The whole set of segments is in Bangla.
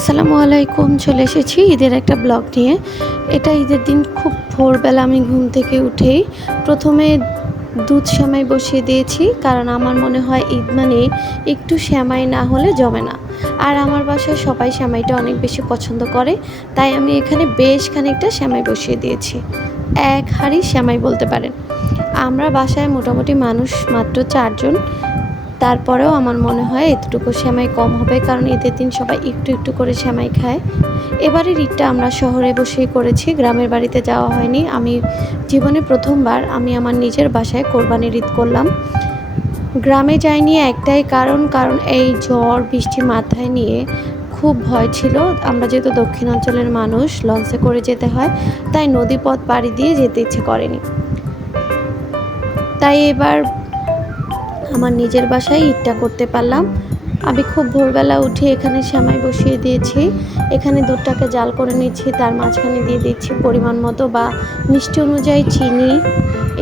আসসালামু আলাইকুম। চলে এসেছি ঈদের একটা ব্লগ নিয়ে। এটা ঈদের দিন খুব ভোরবেলা আমি ঘুম থেকে উঠেই প্রথমে দুধ সেমাই বসিয়ে দিয়েছি, কারণ আমার মনে হয় ঈদ মানে একটু সেমাই না হলে জমে না। আর আমার বাসায় সবাই সেমাইটা অনেক বেশি পছন্দ করে, তাই আমি এখানে বেশ খানিকটা সেমাই বসিয়ে দিয়েছি। এক হাঁড়ি সেমাই বলতে পারেন। আমরা বাসায় মোটামুটি মানুষ মাত্র 4 জন, তারপরেও আমার মনে হয় এতটুকু সেমাই কম হবে, কারণ ঈদের দিন সবাই একটু একটু করে সেমাই খায়। এবারের ঈদটা আমরা শহরে বসেই করেছি, গ্রামের বাড়িতে যাওয়া হয়নি। আমি জীবনে প্রথমবার আমি আমার নিজের বাসায় কোরবানির ঈদ করলাম। গ্রামে যাইনি একটাই কারণ এই ঝড় বৃষ্টি মাথায় নিয়ে খুব ভয় ছিল। আমরা যেহেতু দক্ষিণাঞ্চলের মানুষ, লঞ্চে করে যেতে হয়, তাই নদীপথ পাড়ি দিয়ে যেতে ইচ্ছে করেনি। তাই এবার আমার নিজের বাসায় ঈদটা করতে পারলাম। আমি খুব ভোরবেলা উঠে এখানে সেমাই বসিয়ে দিয়েছি। এখানে দুধটাকে জাল করে নিচ্ছি, তার মাঝখানে দিয়ে দিচ্ছি পরিমাণ মতো বা মিষ্টি অনুযায়ী চিনি,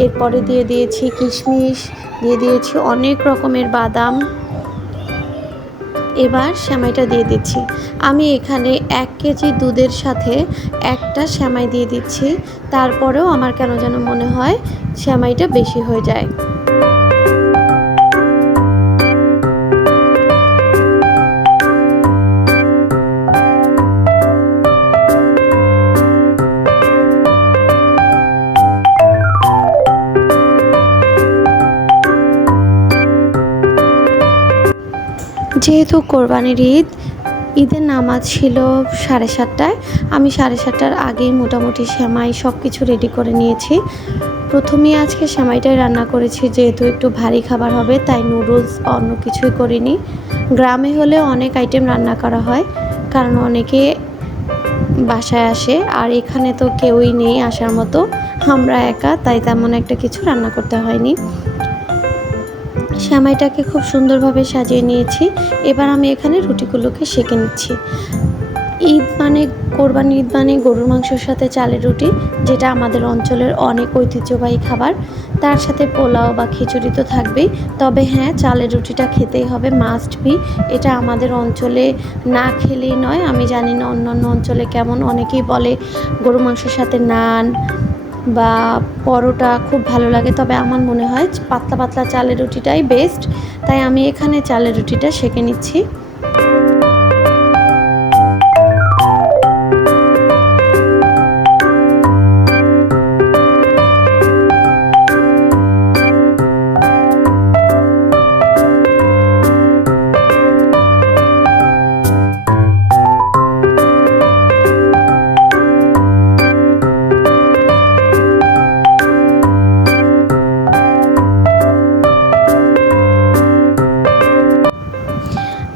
এরপরে দিয়ে দিয়েছি কিশমিশ, দিয়ে দিয়েছি অনেক রকমের বাদাম। এবার সেমাইটা দিয়ে দিচ্ছি। আমি এখানে 1 কেজি দুধের সাথে একটা সেমাই দিয়ে দিচ্ছি, তারপরেও আমার কেন যেন মনে হয় সেমাইটা বেশি হয়ে যায়। যেহেতু কোরবানির ঈদের নামাজ ছিল 7:30টায়, আমি 7:30টার আগেই মোটামুটি সেমাই সব কিছু রেডি করে নিয়েছি। প্রথমেই আজকে সেমাইটাই রান্না করেছি, যেহেতু একটু ভারী খাবার হবে, তাই নুডলস অন্য কিছুই করিনি। গ্রামে হলে অনেক আইটেম রান্না করা হয়, কারণ অনেকে বাসায় আসে, আর এখানে তো কেউই নেই আসার মতো, আমরা একা, তাই তেমন একটা কিছু রান্না করতে হয়নি। সেমাইটাকে খুব সুন্দরভাবে সাজিয়ে নিয়েছি। এবার আমি এখানে রুটিগুলোকে সেঁকে নিচ্ছি। কোরবানির ঈদ মানে গরুর মাংসের সাথে চালের রুটি, যেটা আমাদের অঞ্চলের অনেক ঐতিহ্যবাহী খাবার। তার সাথে পোলাও বা খিচুড়ি তো থাকবেই, তবে হ্যাঁ, চালের রুটিটা খেতেই হবে, মাস্ট বি। এটা আমাদের অঞ্চলে না খেলেই নয়। আমি জানি না অন্যান্য অঞ্চলে কেমন, অনেকেই বলে গরুর মাংসের সাথে নান বা পরোটা খুব ভালো লাগে, তবে আমার মনে হয় পাতলা পাতলা চালের রুটিটাই বেস্ট। তাই আমি এখানে চালের রুটিটা সেঁকে নিচ্ছি।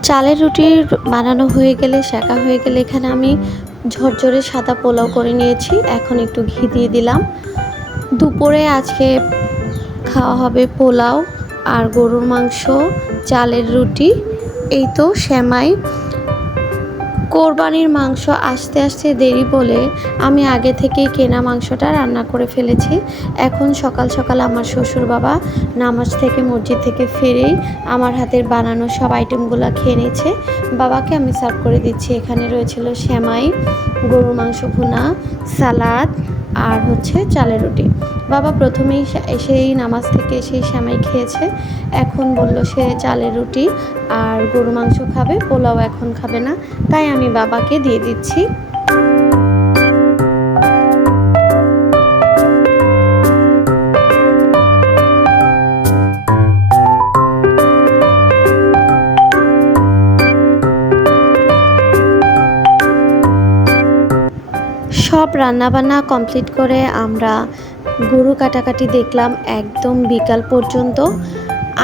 চালের রুটি বানানো হয়ে গেলে, সেঁকা হয়ে গেলে, এখানে আমি ঝরঝরে সাদা পোলাও করে নিয়েছি। এখন একটু ঘি দিয়ে দিলাম। দুপুরে আজকে খাওয়া হবে পোলাও আর গরুর মাংস, চালের রুটি, এই তো সেমাই। কোরবানির মাংস আসতে আসতে দেরি বলে আমি আগে থেকেই কেনা মাংসটা রান্না করে ফেলেছি। এখন সকাল সকাল আমার শ্বশুর বাবা নামাজ থেকে, মসজিদ থেকে ফিরেই আমার হাতের বানানো সব আইটেমগুলো খেয়ে নিয়েছে। বাবাকে আমি সার্ভ করে দিচ্ছি। এখানে রয়েছিল সেমাই, গরুর মাংস ভুনা, সালাদ আর চালের রুটি। বাবা প্রথমেই এসেই নামাজ থেকে এসেই সেমাই খেয়েছে, এখন বলল সে চালের রুটি আর গরু মাংস খাবে, পোলাও এখন খাবে না, তাই আমি বাবাকে দিয়ে দিচ্ছি। সব রান্নাবান্না কমপ্লিট করে আমরা গরু কাটাকাটি দেখলাম একদম বিকাল পর্যন্ত।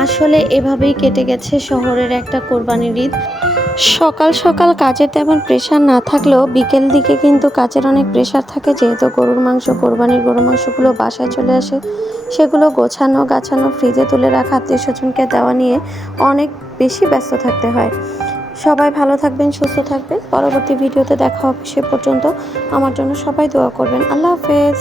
আসলে এভাবেই কেটে গেছে শহরের একটা কোরবানির ঈদ। সকাল সকাল কাজের তেমন প্রেশার না থাকলেও বিকেল দিকে কিন্তু কাজের অনেক প্রেশার থাকে, যেহেতু কোরবানির গরুর মাংসগুলো বাসায় চলে আসে, সেগুলো গোছানো গাছানো, ফ্রিজে তুলে রাখা, আত্মীয় স্বজনকে দেওয়া নিয়ে অনেক বেশি ব্যস্ত থাকতে হয়। সবাই ভালো থাকবেন, সুস্থ থাকবেন। পরবর্তী ভিডিওতে দেখা হবে, সে পর্যন্ত আমার জন্য সবাই দোয়া করবেন। আল্লাহ হাফেজ।